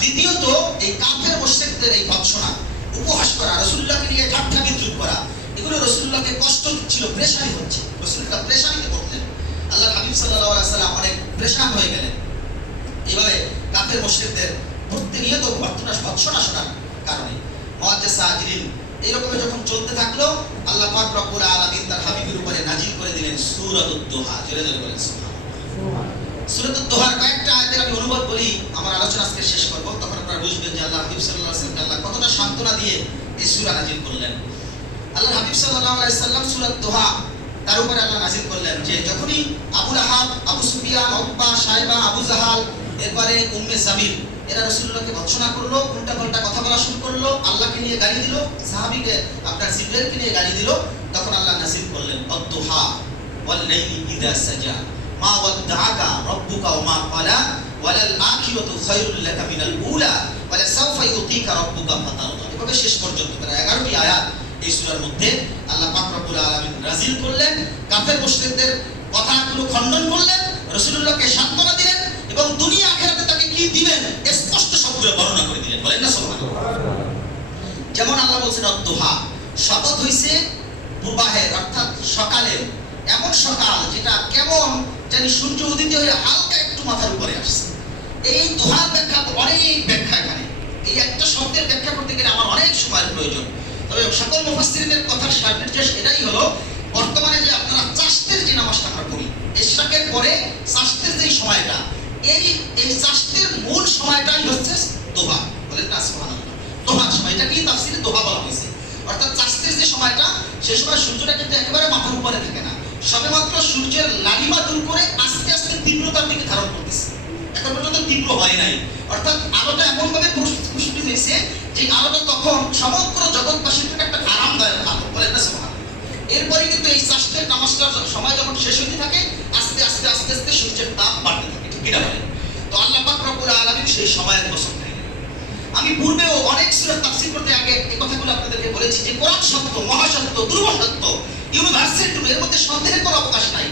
দ্বিতীয়ত, এই কাফের মোশেকদের এই ভৎসনা উপহাস করা রসুল্লাহকে নিয়ে ঠাট্টা বিদ্রুপ করা, এগুলো রসুল্লাহকে কষ্ট দিচ্ছিল প্রেশারি হচ্ছে। রসুল্লাহ প্রেশারিতে পড়লেন আল্লাহ হাবিব সাল্লাহ সাল্লাম অনেক প্রেশান হয়ে গেলেন। এইভাবে কাফের মোশেকদের প্রতিনিয়ত ভর্তনা ভৎসনা শোনার কারণে। এইরকম যখন চলতে থাকল, আল্লাহ পাক তার হাবিবের উপরে নাজিল করে দিলেন সূরাতুদ দোহা। জোরে জোরে বলেন কয়েকটা আয়াতের আমি অনুবাদ বলি আমার আলোচনা আজকে শেষ করব তখন আপনারা বুঝবেন যে আল্লাহ হাবিব সাল্লাল্লাহু আলাইহি আল্লাহ কতটা সান্ত্বনা দিয়ে এই সূরা নাজিল করলেন। আল্লাহ হাবিব সাল্লাল্লাহু আলাইহি সাল্লাম সূরাত দোহা তার উপরে আল্লাহ নাজিল করলেন যে যখনই আবু লাহাব, আবু সুফিয়ান, উকবা সাইবা আবু জাহাল, এরপরে উম্মে জামিল এরা রাসূলুল্লাহকে ভৎসনা করল উল্টা পাল্টা কথা বলা শুরু করল, আল্লাহকে নিয়ে গালি দিল, সাহাবীকে, আপনার জিবরাইলকে নিয়ে গালি দিল, তখন আল্লাহ নাজিল করলেন অদ্দুহা ওয়াল লাইলি ইযা সাজা, মা ওয়াদ্দাআকা রাব্বুকা ওয়া মা ক্বালা ওয়ালাল আখিরাতু খায়রুল লাকা মিনাল উলা ওয়ালা সাওফা ইউতিকা রাব্বুকা ফাতারদা এভাবে শেষ পর্যন্ত প্রায় 11টি আয়াত এই সূরার মধ্যে আল্লাহ পাক রব্বুল আলামিন নাজিল করলেন, কাফের মুশরিকদের কথাগুলো খণ্ডন করলেন, রাসূলুল্লাহকে সান্ত্বনা দিলেন এবং দুনিয়া আখিরাতে তাকে কি দিবেন স্পষ্ট সবগুলো বর্ণনা করে দিলেন। বলেন না, সুবহানাল্লাহ। যেমন আল্লাহ বলছেন অদ্দোহা শপথ হইছে পূর্বাহের, অর্থাৎ সকালের এমন সকাল যেটা কেমন জানি সূর্য উদিত হয়ে হালকা একটু মাথার উপরে আসছে। এই দোহার ব্যাখ্যা তো অনেক ব্যাখ্যা এখানে। এই একটা শব্দের ব্যাখ্যা করতে গেলে আমার অনেক সময়ের প্রয়োজন। তবে সকল মুফাসসিরদের কথার সার্বিক এটাই হলো, বর্তমানে যে আপনারা চাষতের যে নামাজটা আমরা পড়ি ইশরাকের পরে চাষতের যে সময়টা, এই এই চাষতের মূল সময়টাই হচ্ছে দোহা। বলেন না, সুবহানাল্লাহ। দোহার সময়। এটা কি তাফসিরে দোহা বলা হয়েছে। অর্থাৎ চাষতের যে সময়টা, সে সময় সূর্যটা কিন্তু একেবারে মাথার উপরে থাকে না। সবেমাত্র সূর্যের লালিমা দূর করে আস্তে আস্তে তীব্রতার দিকে ধারণ করতেছে। এখন পর্যন্ত তীব্র হয় নাই। অর্থাৎ আলোটা এমন ভাবে পুষ্টি হয়েছে যে আলোটা তখন সমগ্র জগৎবাসীর জন্য একটা আরামদায়ক আলো বলেন না এরপরে কিন্তু এই চাষের নামাজটার সময় যখন শেষ হতে থাকে, আস্তে আস্তে আস্তে আস্তে সূর্যের তাপ বাড়তে থাকে, ঠিক কিনা বলেন? তো আল্লাহ পাক রব্বুল আলামিন সেই সময়ের খাইলেন আমি পূর্বেও অনেক সূরা তাফসীর করতে আগে এই কথাগুলো আপনাদেরকে বলেছি যে কোরআন সত্য, মহাসত্য ধ্রুব সত্য ইউনিভার্সাল ট্রুথ এর মধ্যে সন্দেহের কোনো অবকাশ নাই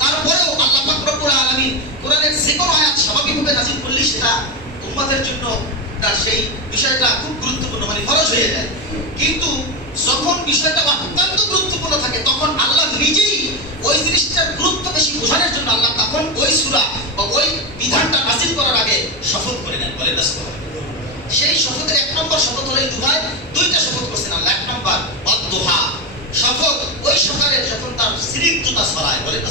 তারপরেও আল্লাহ পাক রব্বুল আলামিন কোরআনের যে কোনো আয়াত স্বাভাবিকভাবে নাজিল করলেই সেটা উম্মতের জন্য তার সেই বিষয়টা খুব গুরুত্বপূর্ণ মানে ফরজ হয়ে যায়। কিন্তু যখন বিষয়টা অত্যন্ত গুরুত্বপূর্ণ থাকে, তখন আল্লাহ নিজেই ওই জিনিসটার গুরুত্ব বেশি বোঝানোর জন্য আল্লাহ তখন ওই সূরা বা ওই বিধানটা নাজিল করার আগে শপথ করে নেন, বলেন সেই শপথের এক নম্বর শপথ হলো দুহায়, দুইটা শপথ করছেন আল্লাহ। এক নম্বর অদ্দোহা শপথ ওই সকালে যখন তার স্নিগ্ধতা ছড়ায়, বলেন না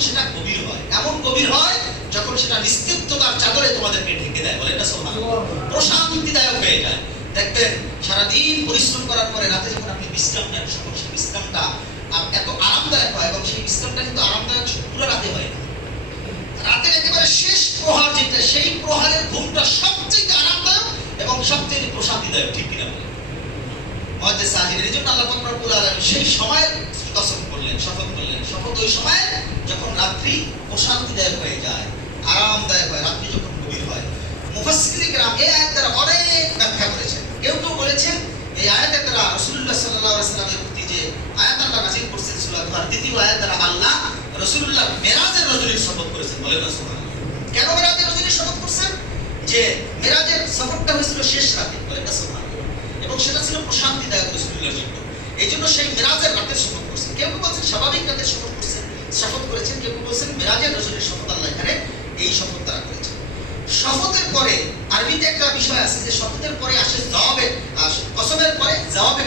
সেটা গভীর হয়। এমন গভীর হয় যখন সেটা তোমাদেরকে ঢেকে দেয়। প্রশান্তিদায়ক হয়ে যায়। দেখবেন, সারাদিন পরিশ্রম করার পরে রাতে যখন আপনি বিশ্রাম নেন সেই বিশ্রামটা এত আরামদায়ক হয় এবং সেই বিশ্রামটা কিন্তু আরামদায়ক রাতে হয় না রাতের একেবারে শেষ প্রহার যেটা সেই প্রহারের ঘুমটা সবচেয়ে আরামদায়ক এবং সবচেয়ে প্রশান্তিদায়ক ঠিক কিনা বলে হয়তো সাজির এই জন্য আল্লাহ সেই সময়ের কসম করলেন, শপথ করলেন। শপথ ওই সময় যখন রাত্রি প্রশান্তিদায়ক হয়ে যায়, আরামদায়ক হয়, রাত্রি যখন গভীর হয় এই আয়াত অনেক ব্যাখ্যা করেছেন। কেউ কেউ বলেছেন, এই আয়াতের সাল্লামের যে আয়াত আল্লাহ নাযিল দ্বিতীয় আয়াত আল্লাহ মেরাজের রজনীর শপথ করেছেন। বলে না কেন মেরাজ? যে মেরাজের সফরটা হয়েছিল শেষ রাতে বলেন না এবং সেটা ছিল প্রশান্তিদায়ক রসুল্লাহর জন্য এই জন্য সেই মেরাজের রাতের শপথ করছেন। কেউ বলছেন স্বাভাবিক রাতের শপথ করছেন শপথ করেছেন, কেউ বলছেন মেরাজের রসুলের শপথ আল্লাহ এখানে এই শপথ তারা করেছেন। শপথের পরে আরবিতে একটা বিষয় আছে যে শপথের পরে আসে জবাবে কসমের পরে জবাবে